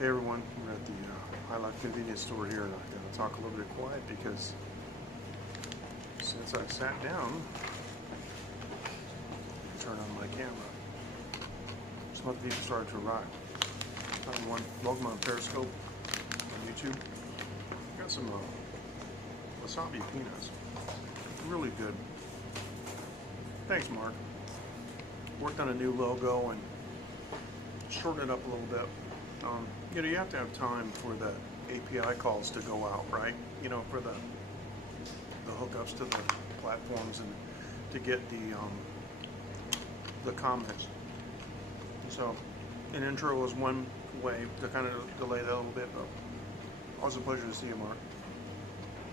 Hey everyone, we're at the High Life convenience store here, and I'm going to talk a little bit quiet because since I sat down, I turn on my camera. Some other people started to arrive. Welcome on Periscope on YouTube. Got some wasabi peanuts. Really good. Thanks, Mark. Worked on a new logo and shortened it up a little bit. You have to have time for the API calls to go out, right? For the hookups to the platforms and to get the comments. So an intro is one way to kind of delay that a little bit, but always a pleasure to see you, Mark.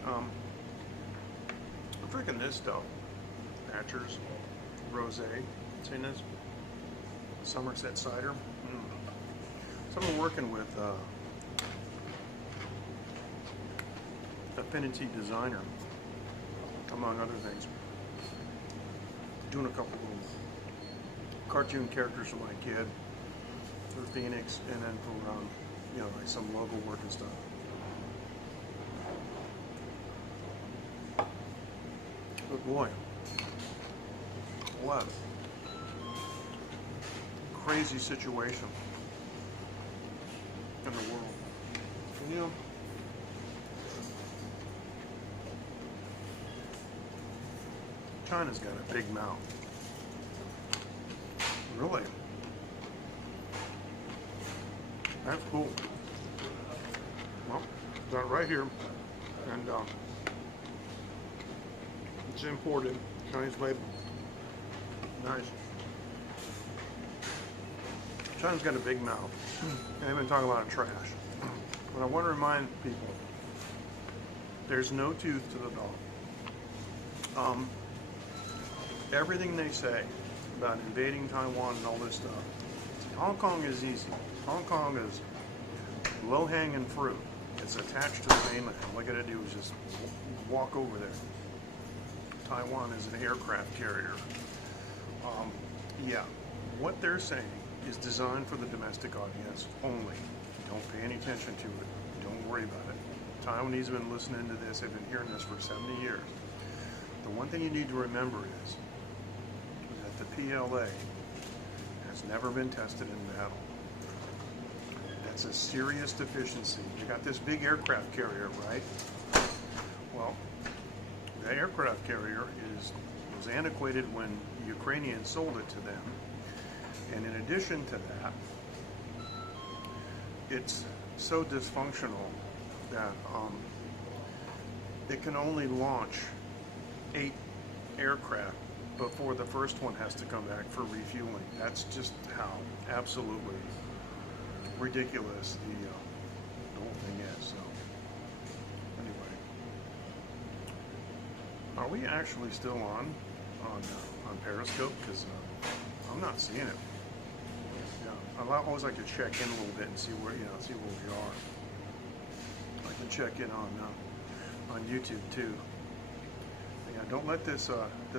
I'm drinking this stuff. Thatcher's Rosé. Seen this? Somerset Cider. So I'm working with Affinity Designer, among other things. Doing a couple of cartoon characters for my kid, for Phoenix, and then for like some logo work and stuff. But boy, what a crazy situation in the world. And, China's got a big mouth. Really? That's cool. Well, got it right here, and it's imported, Chinese label. Nice. China's got a big mouth, and they've been talking a lot of trash. But I want to remind people, there's no tooth to the dog. Everything they say about invading Taiwan and all this stuff, Hong Kong is easy. Hong Kong is low-hanging fruit. It's attached to the mainland. All you gotta do is just walk over there. Taiwan is an aircraft carrier. Yeah, what they're saying is designed for the domestic audience only. Don't pay any attention to it. Don't worry about it. Taiwanese have been listening to this. They've been hearing this for 70 years. The one thing you need to remember is that the PLA has never been tested in battle. That's a serious deficiency. You got this big aircraft carrier, right? Well, the aircraft carrier was antiquated when the Ukrainians sold it to them. And in addition to that, it's so dysfunctional that it can only launch 8 aircraft before the first one has to come back for refueling. That's just how absolutely ridiculous the whole thing is. So anyway, are we actually still on Periscope? Because I'm not seeing it. Yeah, I always like to check in a little bit and see where we are. I can check in on YouTube too. Yeah, don't let this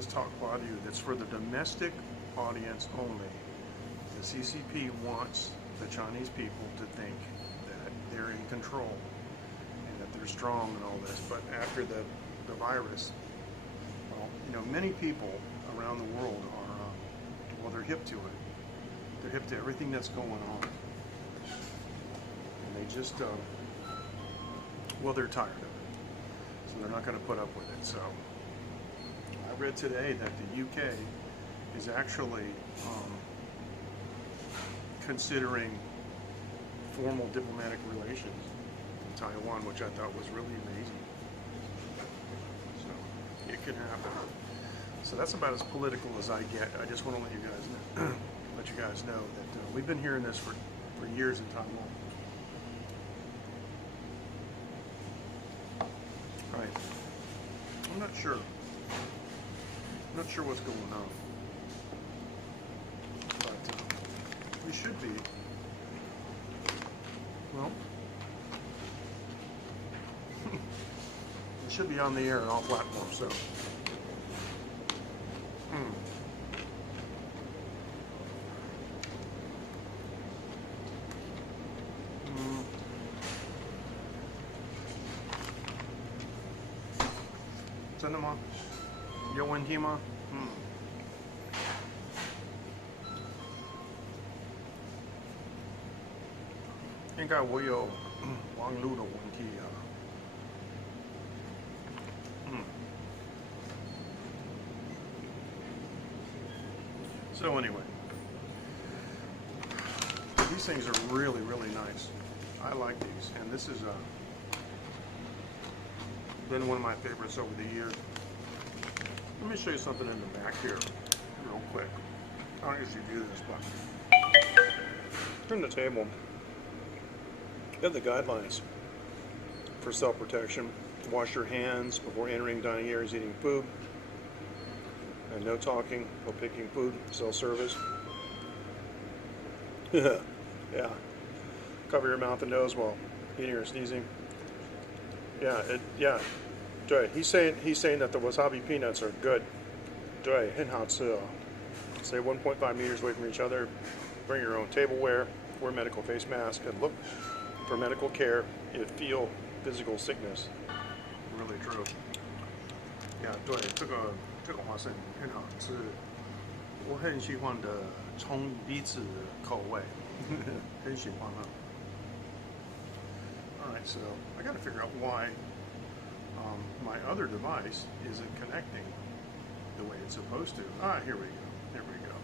talk bother you. That's for the domestic audience only. The CCP wants the Chinese people to think that they're in control and that they're strong and all this. But after the virus, well, many people around the world are they're hip to it. They're hip to everything that's going on, and they just they're tired of it, so they're not going to put up with it. So I read today that the UK is actually considering formal diplomatic relations in Taiwan, which I thought was really amazing. So it could happen. So that's about as political as I get. I just want to let you guys know that we've been hearing this for years in Taiwan. All right. I'm not sure what's going on, but we should be. Well, we should be on the air on all platforms. So. 真的吗？有问题吗？嗯。应该我有网路的问题啊。嗯。So anyway, these things are really, really nice. I like these, and this is been one of my favorites over the years. Let me show you something in the back here, real quick. I don't usually do this, but from the table, you have the guidelines for self-protection. Wash your hands before entering dining areas, eating food, and no talking or picking food. Self-service. Yeah. Cover your mouth and nose while eating or sneezing. Yeah. 对, he's saying that the wasabi peanuts are good. 对, 很好吃哦. Stay 1.5 meters away from each other. Bring your own tableware. Wear medical face mask and look for medical care if feel physical sickness. Really true. Yeah, 对，这个花生很好吃。我很喜欢的葱鼻子口味，很喜欢啊。All right, so I got to figure out why my other device isn't connecting the way it's supposed to. Here we go.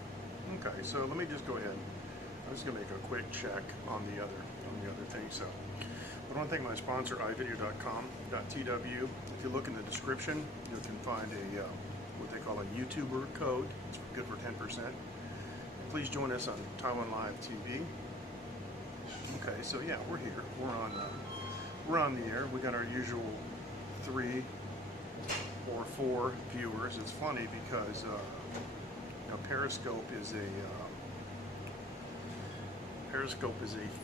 Okay, so let me just go ahead. I'm just gonna make a quick check on the other thing. So I want to thank my sponsor, ivideo.com.tw. If you look in the description, you can find a what they call a YouTuber code. It's good for 10%. Please join us on Taiwan Live TV. Okay, so yeah, we're here. We're on the air. We got our usual 3 or 4 viewers. It's funny because Periscope is a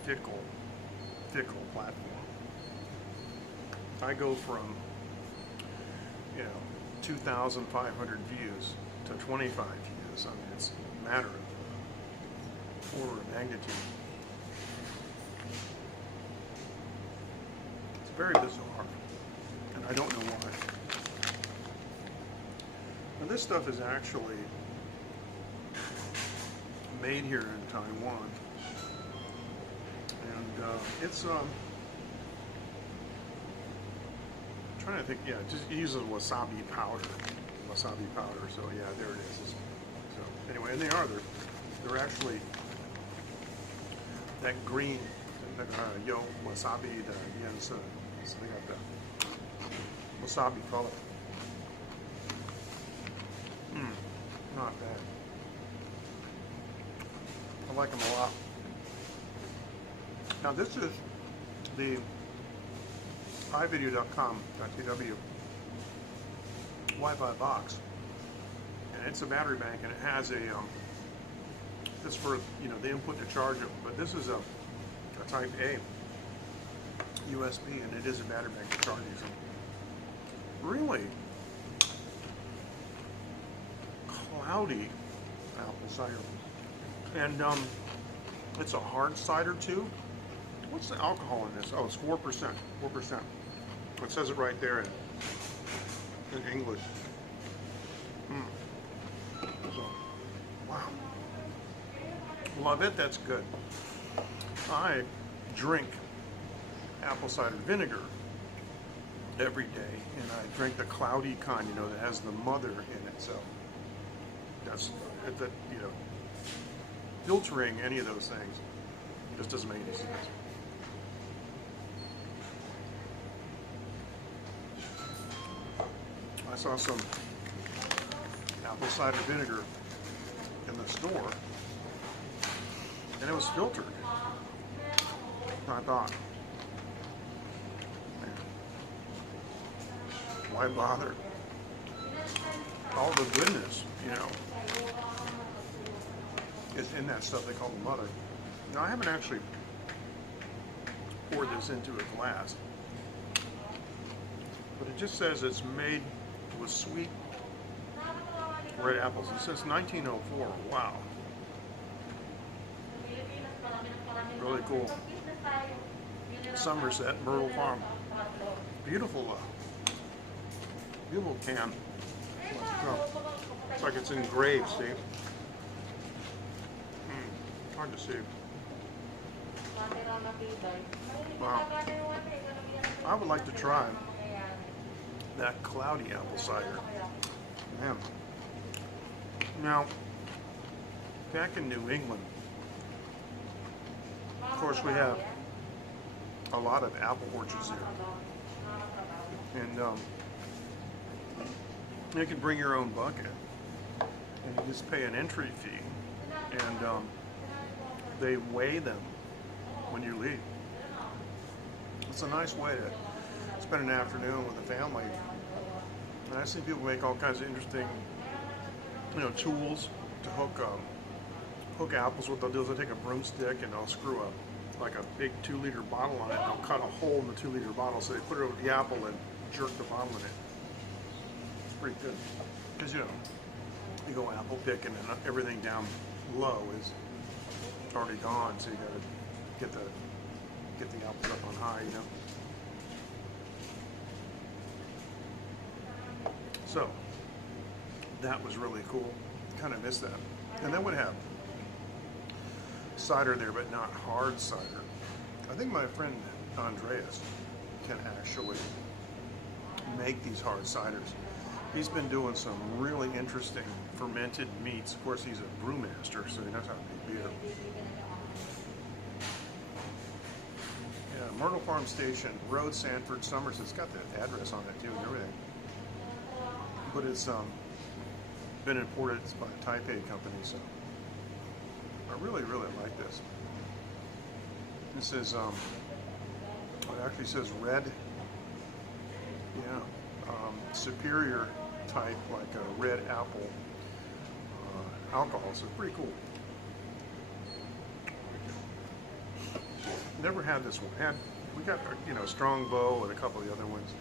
fickle platform. I go from 2,500 views to 25 views. I mean, it's a matter of order of magnitude. It's very bizarre, and I don't know why. Now, this stuff is actually made here in Taiwan, and it's I'm trying to think. Yeah, just uses wasabi powder. So yeah, there it is. So anyway, and they're actually that green, yo wasabi. So they got the wasabi color. Not bad. I like them a lot. Now this is the ivideo.com.tw Wi-Fi box, and it's a battery bank, and it has a this for the input to charge it. But this is a Type A USB, and it is a battery bank to charge these. Really cloudy apple cider, and it's a hard cider too. What's the alcohol in this? Oh, it's 4%. 4%. It says it right there in English. So, wow. Love it. That's good. I drink apple cider vinegar every day, and I drink the cloudy kind, that has the mother in it. So that's filtering any of those things just doesn't make any sense. I saw some apple cider vinegar in the store, and it was filtered. I thought, man, why bother? All the goodness, is in that stuff they call the mother. Now, I haven't actually poured this into a glass, but it just says it's made with sweet red apples. It says 1904. Wow. Really cool. Somerset, Myrtle Farm. Beautiful Beautiful can. It's like it's engraved, see? Hard to see. Wow. I would like to try that cloudy apple cider. Man. Now, back in New England, of course, we have a lot of apple orchards here. And you can bring your own bucket, and you just pay an entry fee, and they weigh them when you leave. It's a nice way to spend an afternoon with the family. And I've seen people make all kinds of interesting, tools to hook apples. What they'll do is they'll take a broomstick and they'll screw like a big 2-liter bottle on it, and they'll cut a hole in the 2-liter bottle, so they put it over the apple and jerk the bottle in it. It's pretty good, because you go apple picking and everything down low is already gone, so you got to get the apples up on high, So that was really cool. Kind of missed that. And then we'd have cider there, but not hard cider. I think my friend Andreas can actually make these hard ciders. He's been doing some really interesting fermented meats. Of course, he's a brewmaster, so he knows how to make beer. Yeah, Myrtle Farm Station, Road, Sanford, Somerset. It's got the address on it too and everything. But it's been imported by a Taipei company, so I really, really like this. This is, it actually says red, superior type, like a red apple alcohol, so it's pretty cool. Never had this one. We got, Strongbow and a couple of the other ones.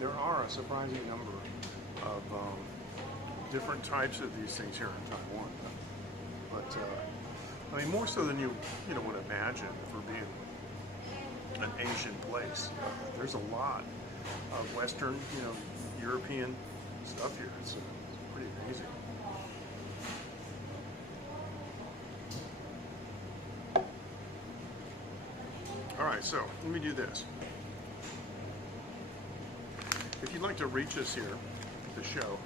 There are a surprising number of different types of these things here in Taiwan. But more so than you would imagine for being an Asian place. There's a lot of Western, European stuff here. It's pretty amazing. All right, so let me do this. If you'd like to reach us here at the show,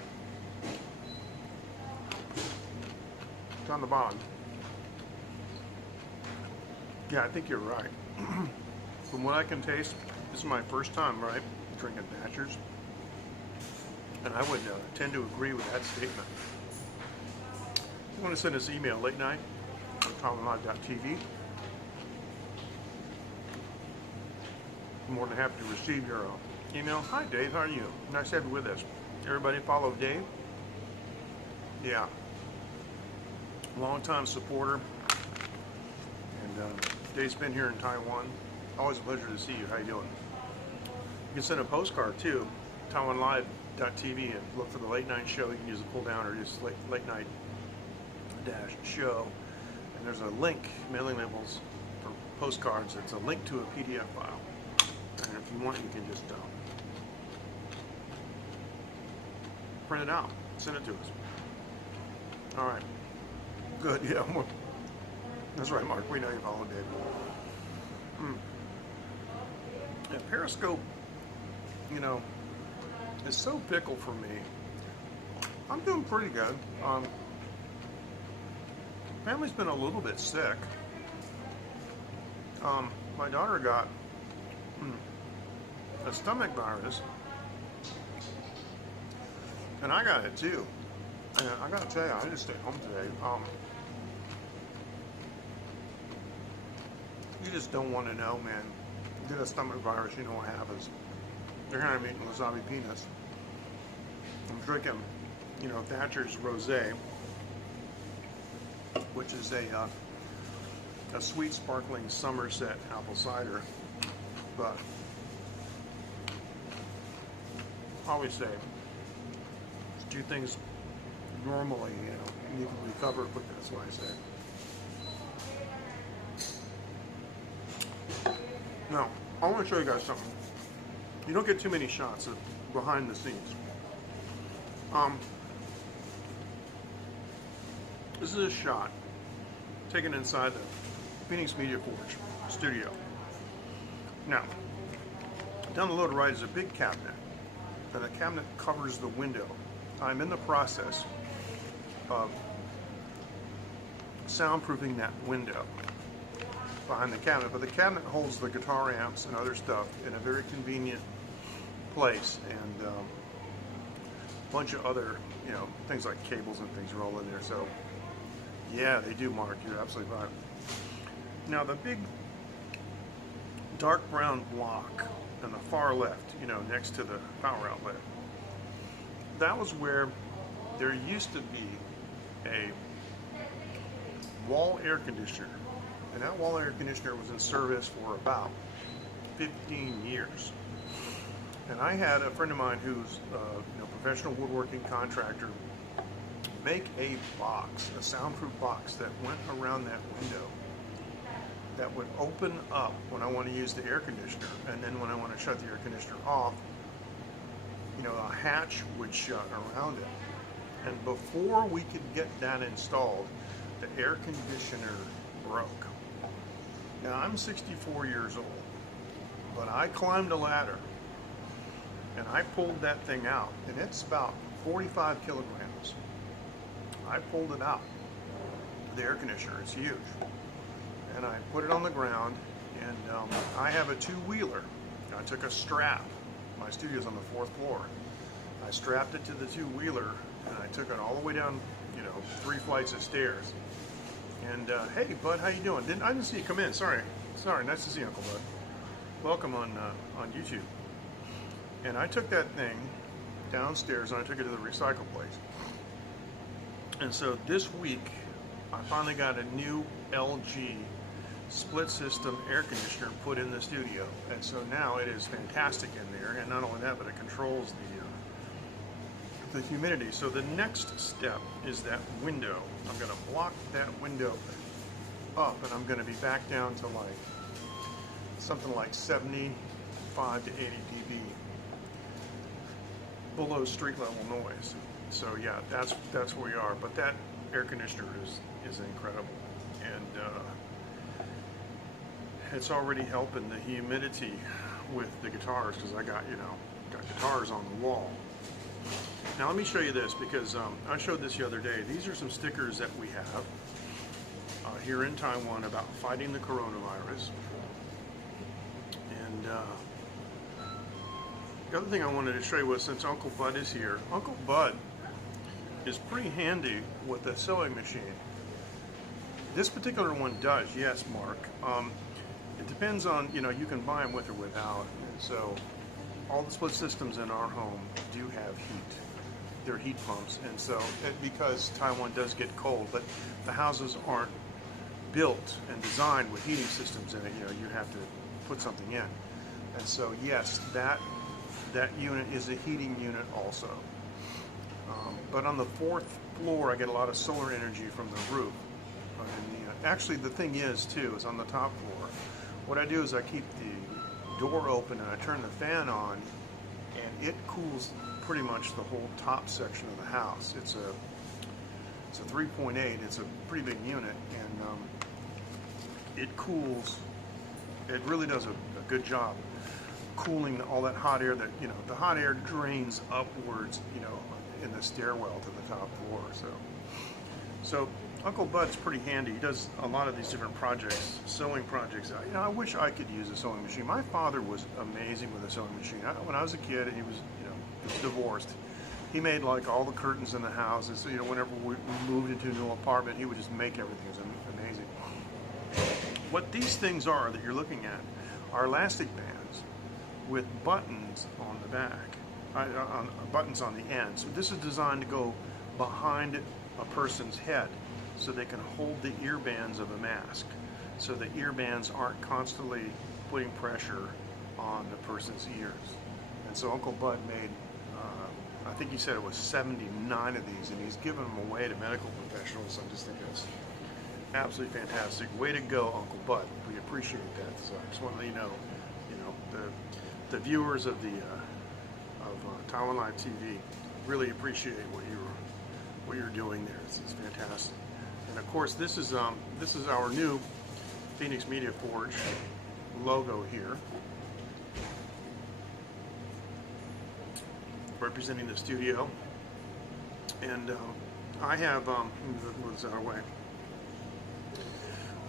it's on the bottom. Yeah, I think you're right. From what I can taste, this is my first time, drinking Thatcher's, and I would tend to agree with that statement. If you want to send us an email late night on TaiwanLive.tv, I'm more than happy to receive your email. Hi Dave, how are you? Nice to have you with us. Everybody follow Dave. Yeah. Long-time supporter. And Dave's been here in Taiwan. Always a pleasure to see you. How you doing? You can send a postcard too. TaiwanLive.tv and look for the late night show. You can use a pull down or just late night show. And there's a link, mailing labels for postcards. It's a link to a PDF file. And if you want, you can just print it out, send it to us. All right. Good, yeah. That's right, Mark. We know you follow Dave. Yeah, Periscope, is so pickle for me. I'm doing pretty good. Family's been a little bit sick. My daughter got a stomach virus, and I got it too. And I gotta tell you, I just stayed home today. You just don't want to know, man. You get a stomach virus, you know what happens. They're kind of eating wasabi peanuts. I'm drinking, Thatcher's Rosé, which is a sweet, sparkling Somerset apple cider. But I always say, do things normally, and you can recover quickly. That's why I say. Now, I want to show you guys something. You don't get too many shots of behind the scenes. This is a shot taken inside the Phoenix Media Forge studio. Now, down the lower right is a big cabinet, and the cabinet covers the window. I'm in the process of soundproofing that window behind the cabinet, but the cabinet holds the guitar amps and other stuff in a very convenient place, and a bunch of other, things like cables and things are all in there. So, yeah, they do, Mark. You're absolutely right. Now, the big dark brown block on the far left, next to the power outlet, that was where there used to be a wall air conditioner, and that wall air conditioner was in service for about 15 years. And I had a friend of mine who's a professional woodworking contractor make a box, a soundproof box that went around that window that would open up when I want to use the air conditioner, and then when I want to shut the air conditioner off, a hatch would shut around it. And before we could get that installed, the air conditioner broke. Now, I'm 64 years old, but I climbed a ladder and I pulled that thing out, and it's about 45 kilograms. I pulled it out, the air conditioner, it's huge. And I put it on the ground, and I have a two-wheeler. I took a strap. My studio's on the 4th floor. I strapped it to the two-wheeler, and I took it all the way down, 3 flights of stairs. And hey, Bud, how you doing? I didn't see you come in. Sorry, nice to see you, Uncle Bud. Welcome on YouTube. And I took that thing downstairs, and I took it to the recycle place. And so this week, I finally got a new LG split system air conditioner put in the studio, and so now it is fantastic in there. And not only that, but it controls the humidity. So the next step is that window. I'm going to block that window up, and I'm going to be back down to something like 75 to 80 dB below street level noise. So yeah, that's where we are. But that air conditioner is incredible, and it's already helping the humidity with the guitars, because I got guitars on the wall. Now let me show you this, because I showed this the other day. These are some stickers that we have here in Taiwan about fighting the coronavirus. And the other thing I wanted to show you was, since Uncle Bud is here, Uncle Bud is pretty handy with a sewing machine. This particular one does, yes, Mark. It depends on, you can buy them with or without. And so all the split systems in our home do have heat. They're heat pumps. And so, because Taiwan does get cold, but the houses aren't built and designed with heating systems in it, you have to put something in. And so, yes, that unit is a heating unit also. But on the 4th floor, I get a lot of solar energy from the roof. Actually, the thing is on the top floor, what I do is I keep the door open and I turn the fan on, and it cools pretty much the whole top section of the house. It's a 3.8. It's a pretty big unit, and it cools. It really does a good job cooling all that hot air that, the hot air drains upwards, in the stairwell to the top floor. So Uncle Bud's pretty handy. He does a lot of these different projects, sewing projects. I wish I could use a sewing machine. My father was amazing with a sewing machine. When I was a kid, he was divorced. He made all the curtains in the house. And so, whenever we moved into a new apartment, he would just make everything. It was amazing. What these things are that you're looking at are elastic bands with buttons on the back, buttons on the end. So this is designed to go behind a person's head, so they can hold the ear bands of a mask, so the ear bands aren't constantly putting pressure on the person's ears. And so Uncle Bud made, I think he said it was 79 of these, and he's given them away to medical professionals. I just think that's absolutely fantastic. Way to go, Uncle Bud. We appreciate that. So I just want to let you know, the viewers of the of Taiwan Live TV. Really appreciate what you're doing there. It's fantastic. And of course, this is our new Phoenix Media Forge logo here, representing the studio. And I have move this out of the way.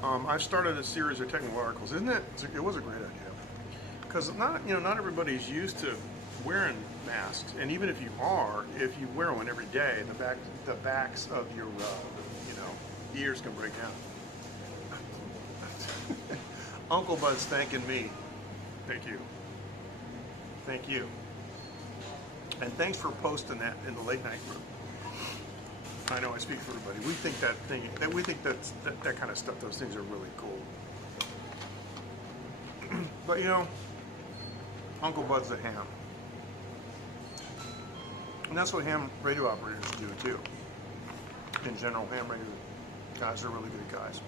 I've started a series of technical articles. Isn't it? It was a great idea, because not everybody's used to wearing masks, and even if you wear one every day, the backs of your ears can break down. Uncle Bud's thanking me. Thank you. Thank you. And thanks for posting that in the late night group. I know I speak for everybody. We think that kind of stuff, those things are really cool. But Uncle Bud's a ham. And that's what ham radio operators do too. In general, ham radio guys are really good guys.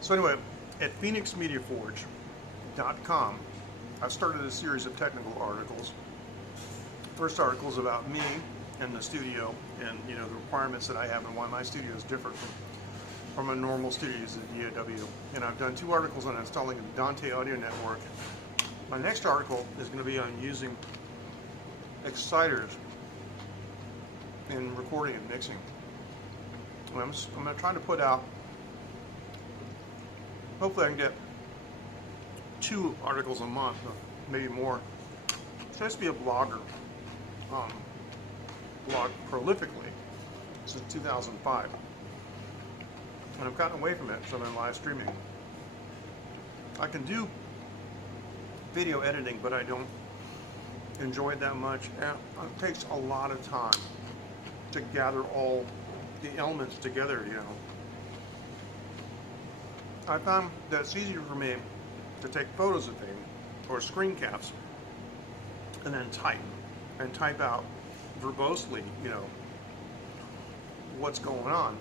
So anyway, at PhoenixMediaForge.com, I've started a series of technical articles. First article is about me and the studio, and the requirements that I have and why my studio is different from a normal studio as a DAW. And I've done 2 articles on installing the Dante Audio Network. My next article is going to be on using Ciders in recording and mixing. I'm going to try to put out, hopefully I can get 2 articles a month, maybe more. I'm supposed to be a blogger, blog prolifically since 2005, and I've gotten away from it, so I've been live streaming. I can do video editing, but I don't enjoy it that much, and it takes a lot of time to gather all the elements together. I found that it's easier for me to take photos of things or screen caps and then type out verbosely, what's going on,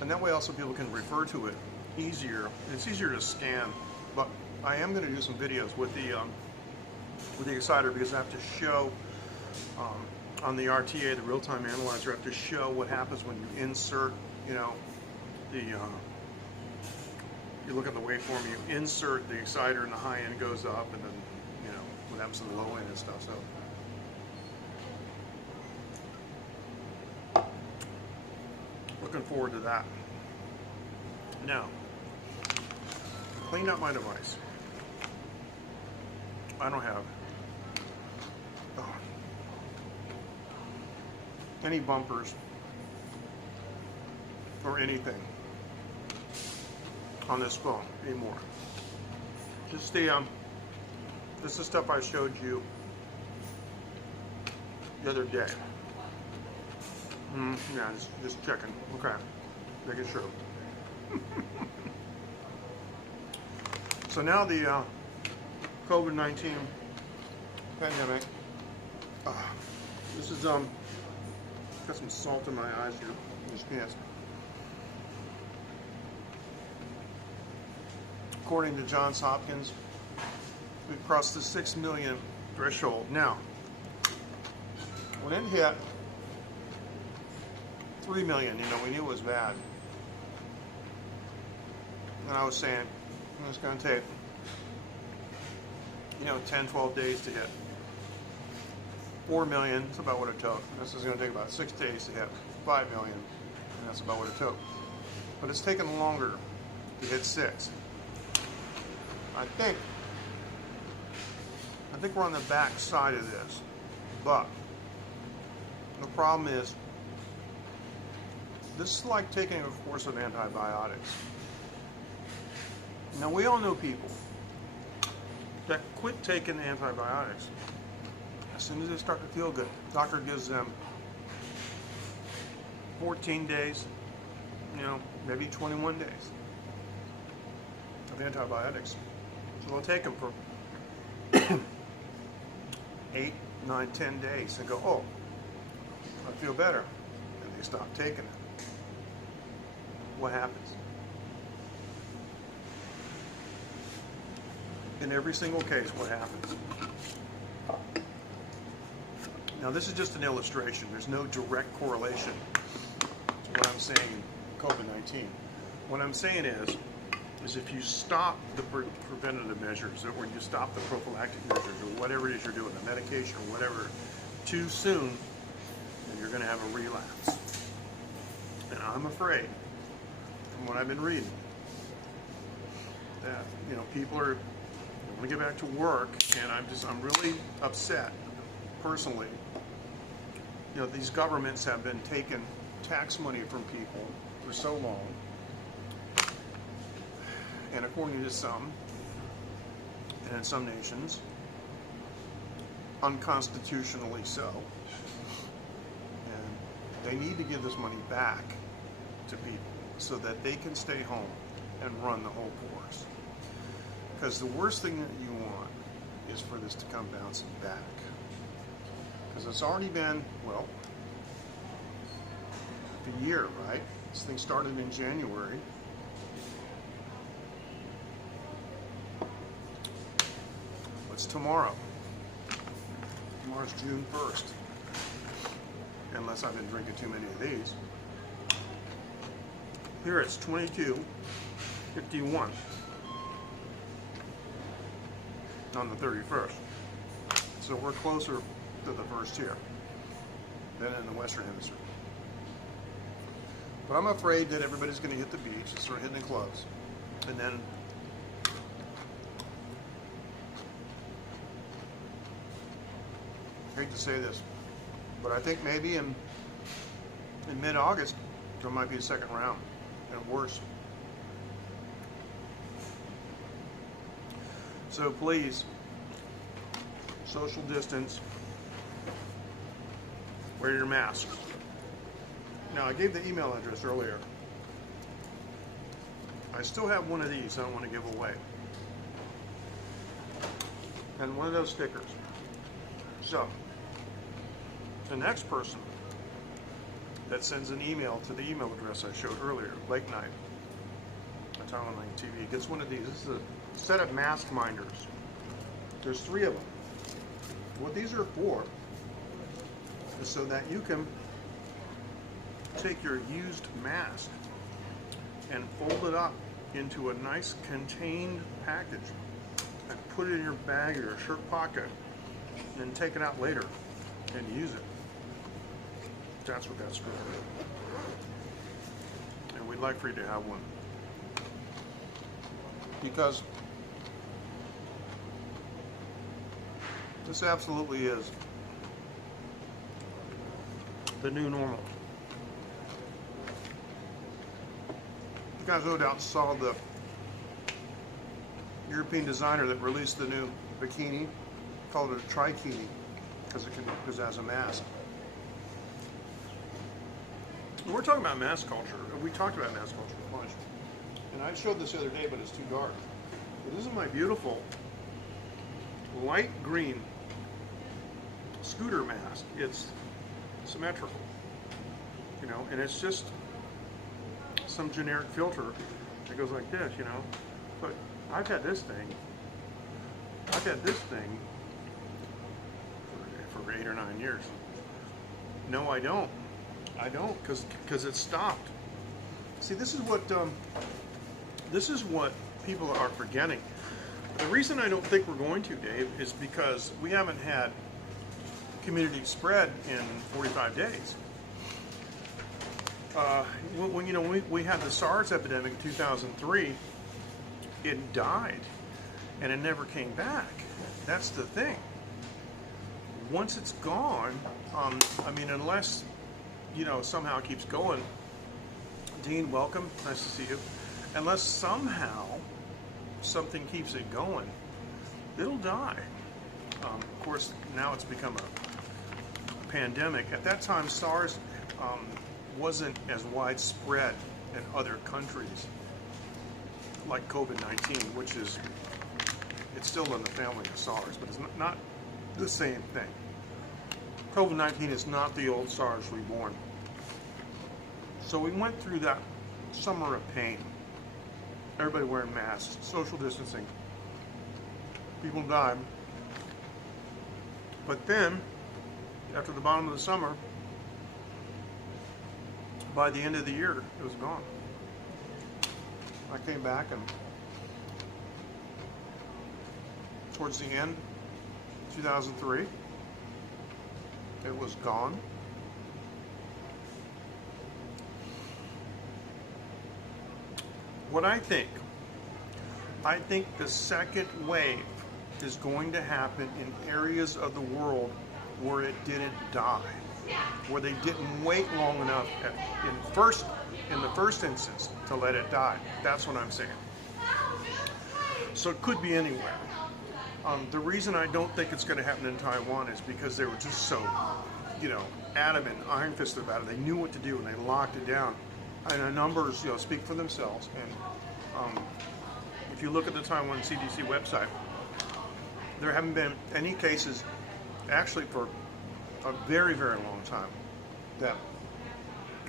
and that way also people can refer to it easier. It's easier to scan, but I am going to do some videos with the Cider, because I have to show on the RTA, the real-time analyzer, I have to show what happens when you insert, you look at the waveform, you insert the Cider and the high end goes up, and then, what happens to the low end and stuff. So, looking forward to that. Now, cleaned up my device. I don't have any bumpers or anything on this phone anymore. Just this is stuff I showed you the other day. Yeah, just checking. Okay, making sure. So now the COVID-19 pandemic. This is got some salt in my eyes here. Yes. According to Johns Hopkins, we've crossed the 6 million threshold. Now, when it hit 3 million, we knew it was bad. And I was saying, it's going to take, 10, 12 days to hit. 4 million, that's about what it took. This is going to take about 6 days to hit 5 million, and that's about what it took. But it's taken longer to hit 6. I think we're on the back side of this, but the problem is, this is like taking a course of antibiotics. Now, we all know people that quit taking antibiotics as soon as they start to feel good. Doctor gives them 14 days, maybe 21 days of antibiotics. So they'll take them for 8, 9, 10 days and go, oh, I feel better. And they stop taking it. What happens? in every single case, what happens. Now, this is just an illustration. There's no direct correlation to what I'm saying in COVID-19. What I'm saying is if you stop the preventative measures, or you stop the prophylactic measures, or whatever it is you're doing, the medication or whatever, too soon, then you're going to have a relapse. And I'm afraid, from what I've been reading, that people want to get back to work, and I'm really upset personally. These governments have been taking tax money from people for so long, and according to some, and in some nations, unconstitutionally so. And they need to give this money back to people so that they can stay home and run the whole course. Because the worst thing that you want is for this to come bouncing back. Because it's already been, well, a year, right? This thing started in January. What's tomorrow? Tomorrow's June 1st. Unless I've been drinking too many of these. Here it's 22:51 on the 31st. So we're closer to the first here than in the Western Hemisphere. But I'm afraid that everybody's going to hit the beach and start hitting the clubs. And then I hate to say this, but I think maybe in mid-August there might be a second round, and worse. So please, social distance, wear your masks. Now, I gave the email address earlier. I still have one of these I don't want to give away. And one of those stickers. So, the next person that sends an email to the email address I showed earlier, late night, at Taiwan TV, gets one of these. This is a set of mask minders. There's 3 of them. What these are for is so that you can take your used mask and fold it up into a nice contained package and put it in your bag or your shirt pocket, and then take it out later and use it. That's what that's for. And we'd like for you to have one. Because this absolutely is the new normal. You guys no doubt saw the European designer that released the new bikini, called it a trikini, because it has a mask. And we're talking about mask culture. We talked about mask culture a bunch. And I showed this the other day, but it's too dark. But this is my beautiful light green scooter mask. It's symmetrical, and it's just some generic filter that goes like this, But I've had this thing for 8 or 9 years. No, I don't, because it stopped. See, this is what people are forgetting. The reason I don't think we're going to, Dave, is because we haven't had community spread in 45 days. When we had the SARS epidemic in 2003, it died, and it never came back. That's the thing. Once it's gone, unless, somehow it keeps going. Dean, welcome. Nice to see you. Unless somehow something keeps it going, it'll die. Of course, now it's become a pandemic. At that time, SARS wasn't as widespread in other countries like COVID-19, which is, it's still in the family of SARS, but it's not the same thing. COVID-19 is not the old SARS reborn. So we went through that summer of pain. Everybody wearing masks, social distancing. People died. But then, after the bottom of the summer, by the end of the year, it was gone. I came back and towards the end, 2003, it was gone. What I think the second wave is going to happen in areas of the world where it didn't die, where they didn't wait long enough in the first instance to let it die. That's what I'm saying. So it could be anywhere. The reason I don't think it's going to happen in Taiwan is because they were just so, adamant, iron-fisted about it. They knew what to do and they locked it down. And the numbers, speak for themselves. And if you look at the Taiwan CDC website, there haven't been any cases, actually for a very, very long time, that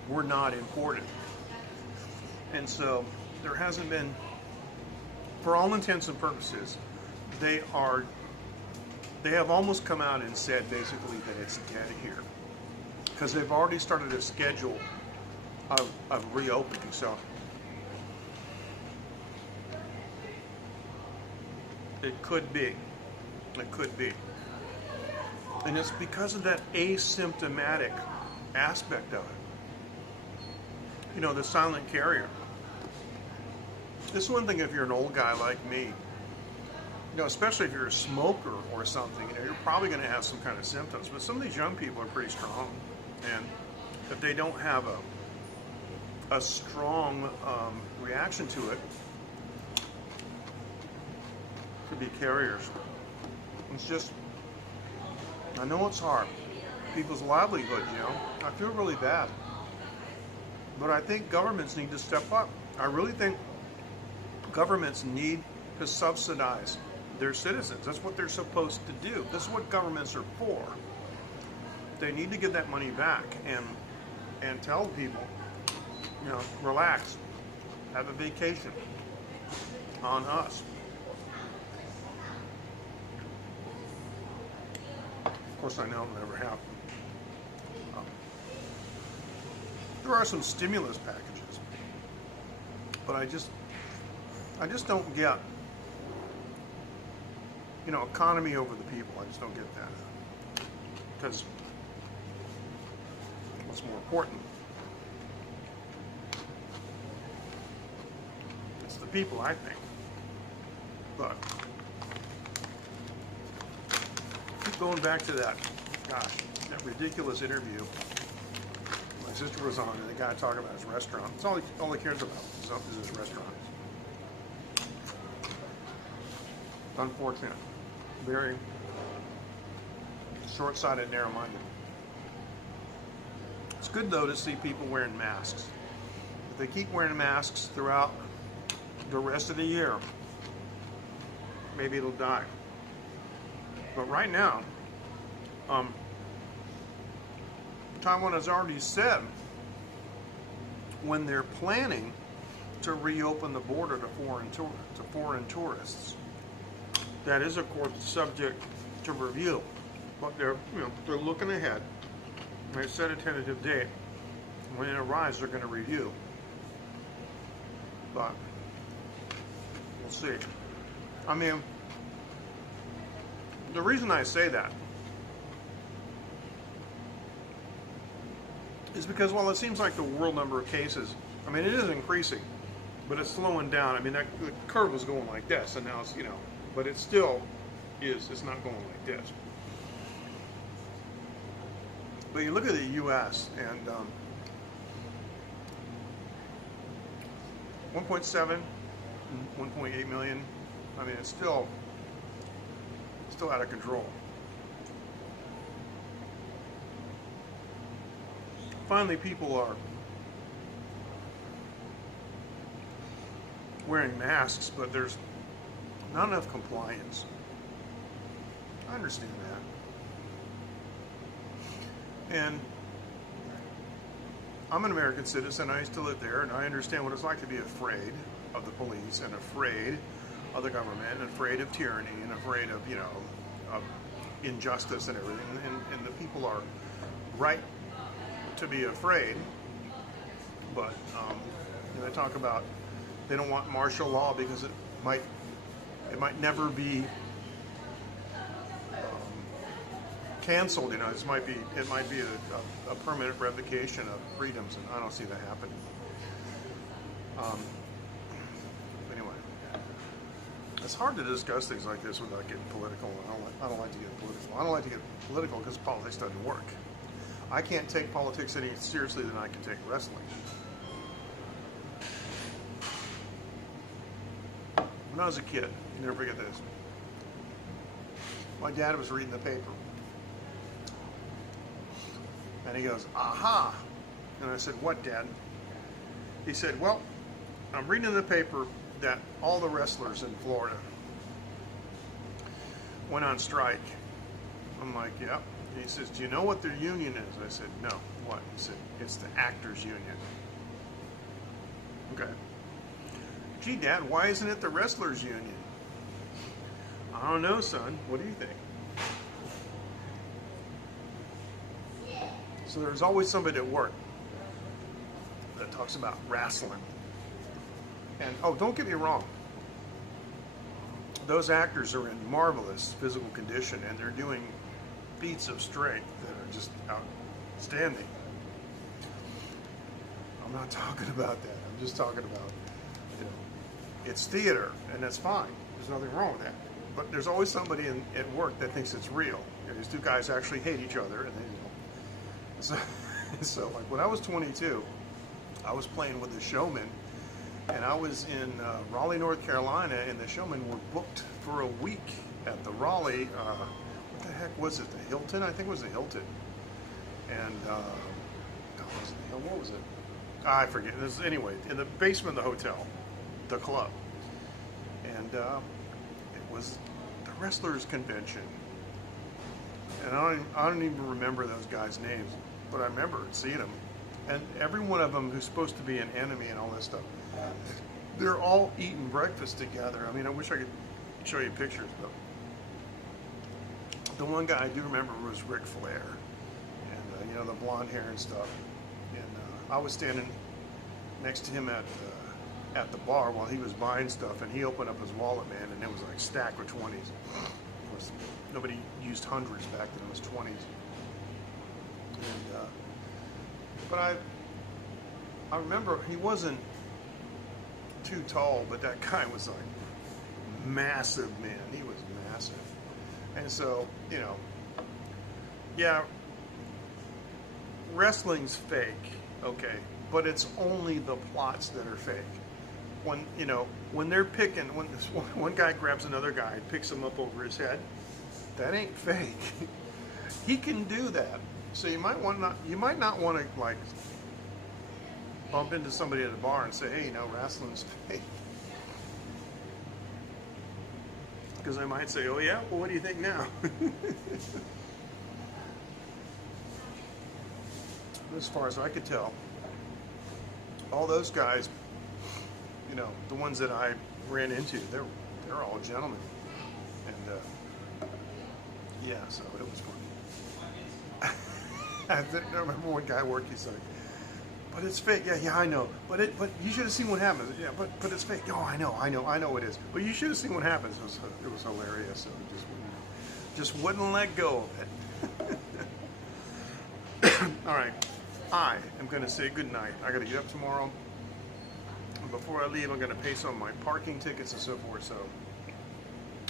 were not imported. And so there hasn't been, for all intents and purposes, they have almost come out and said basically that it's dead here, because they've already started a schedule of reopening. So it could be, and it's because of that asymptomatic aspect of it. The silent carrier. This is one thing if you're an old guy like me, especially if you're a smoker or something, you're probably going to have some kind of symptoms. But some of these young people are pretty strong, and if they don't have a strong reaction to it, could be carriers. It's just, I know it's hard. People's livelihood, I feel really bad. But I think governments need to step up. I really think governments need to subsidize their citizens. That's what they're supposed to do. This is what governments are for. They need to get that money back and tell people, relax, have a vacation on us. Of course, I know it'll never happen. There are some stimulus packages, but I just don't get, economy over the people. I just don't get that, because what's more important? It's the people, I think. But keep going back to that ridiculous interview my sister was on, and the guy talking about his restaurant. It's all he cares about is his restaurant. It's unfortunate. Very short-sighted, narrow-minded. It's good, though, to see people wearing masks. If they keep wearing masks throughout the rest of the year, maybe it'll die. But right now, Taiwan has already said when they're planning to reopen the border to foreign tourists. That is, of course, subject to review, but they're looking ahead. They set a tentative date. When it arrives, they're going to review. But we'll see. I mean, the reason I say that is because, while it seems like the world number of cases, it is increasing, but it's slowing down. The curve was going like this, and now it's, but it still is, it's not going like this. But you look at the U.S. and 1.7, 1.8 million, it's still out of control. Finally, people are wearing masks, but there's not enough compliance. I understand that. And I'm an American citizen. I used to live there, and I understand what it's like to be afraid of the police and afraid of the government, and afraid of tyranny, and afraid of, you know, of injustice and everything. And the people are right to be afraid, but you know, they talk about they don't want martial law because it might never be canceled. You know, it might be a permanent revocation of freedoms, and I don't see that happening. Anyway, it's hard to discuss things like this without getting political. I don't like to get political. I don't like to get political because politics doesn't work. I can't take politics any seriously than I can take wrestling. When I was a kid, you never forget this. My dad was reading the paper. And he goes, aha. And I said, what, Dad? He said, well, I'm reading in the paper that all the wrestlers in Florida went on strike. I'm like, yeah. He says, do you know what their union is? I said, no. What? He said, it's the Actors Union. Okay. Gee, Dad, why isn't it the Wrestlers Union? I don't know, son. What do you think? So there's always somebody at work that talks about wrestling. And, oh, don't get me wrong. Those actors are in marvelous physical condition, and they're doing feats of strength that are just outstanding. I'm not talking about that. I'm just talking about, you know, it's theater, and that's fine. There's nothing wrong with that. But there's always somebody at work that thinks it's real. And these two guys actually hate each other, and they, you know. So like when I was 22, I was playing with the Showmen, and I was in Raleigh, North Carolina, and the Showmen were booked for a week at the Raleigh, what the heck was it, the Hilton? I think it was the Hilton. And, what was it? I forget. Anyway, in the basement of the hotel, the club. And it was the Wrestlers Convention. And I don't even remember those guys' names, but I remember seeing them. And every one of them who's supposed to be an enemy and all this stuff, they're all eating breakfast together. I mean, I wish I could show you pictures, but the one guy I do remember was Ric Flair, and you know, the blonde hair and stuff. And I was standing next to him at the bar while he was buying stuff, and he opened up his wallet, man, and it was like stacked with 20s. Of course, nobody used hundreds back then; it was 20s. And but I remember he wasn't too tall, but that guy was like massive, man. He was massive. And so, you know, yeah, wrestling's fake, okay, but it's only the plots that are fake. When, you know, when they're picking, when this one guy grabs another guy and picks him up over his head, that ain't fake. He can do that. So you might not want to like bump into somebody at a bar and say, hey, you know, wrestling's fake. Because I might say, oh yeah, well, what do you think now? As far as I could tell, all those guys, you know, the ones that I ran into, they're all gentlemen. And yeah, so it was funny. I remember one guy worked, he's like, but it's fake. Yeah, I know. But you should have seen what happens. Yeah, but it's fake. Oh, I know it is. But you should have seen what happens. It was hilarious. So just wouldn't let go of it. All right, I am going to say good night. I got to get up tomorrow. And before I leave, I'm going to pay some of my parking tickets and so forth. So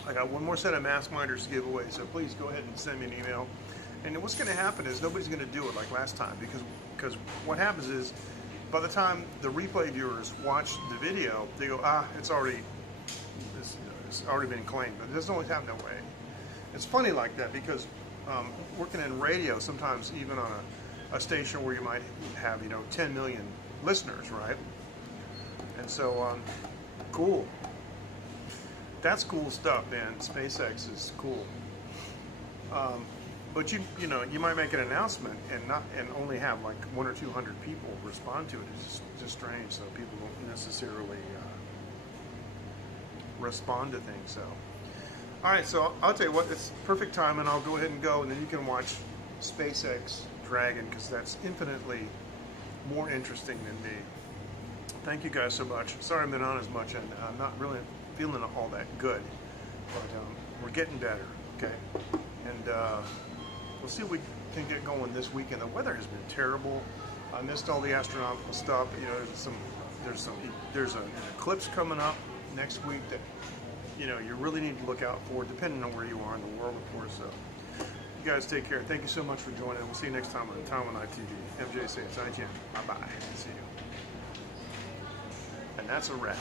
I got one more set of Mask Minders to give away. So please go ahead and send me an email. And what's going to happen is nobody's going to do it like last time, because what happens is by the time the replay viewers watch the video, they go, it's already been claimed. But it doesn't always happen that way. It's funny like that because working in radio, sometimes even on a station where you might have 10 million listeners, right? And so cool. That's cool stuff, man. SpaceX is cool. But you might make an announcement and only have like 100 or 200 people respond to it. It's just strange. So people don't necessarily respond to things. So, all right, so I'll tell you what, it's perfect time, and I'll go ahead and go, and then you can watch SpaceX Dragon, because that's infinitely more interesting than me. Thank you guys so much. Sorry I've been on as much, and I'm not really feeling all that good, but we're getting better, okay? And we'll see if we can get going this weekend. The weather has been terrible. I missed all the astronomical stuff. You know, there's an eclipse coming up next week that, you know, you really need to look out for, depending on where you are in the world, of course. So, you guys take care. Thank you so much for joining. We'll see you next time on Taiwan ITV. MJ says, "Hi, Jim. Bye-bye. See you." And that's a wrap.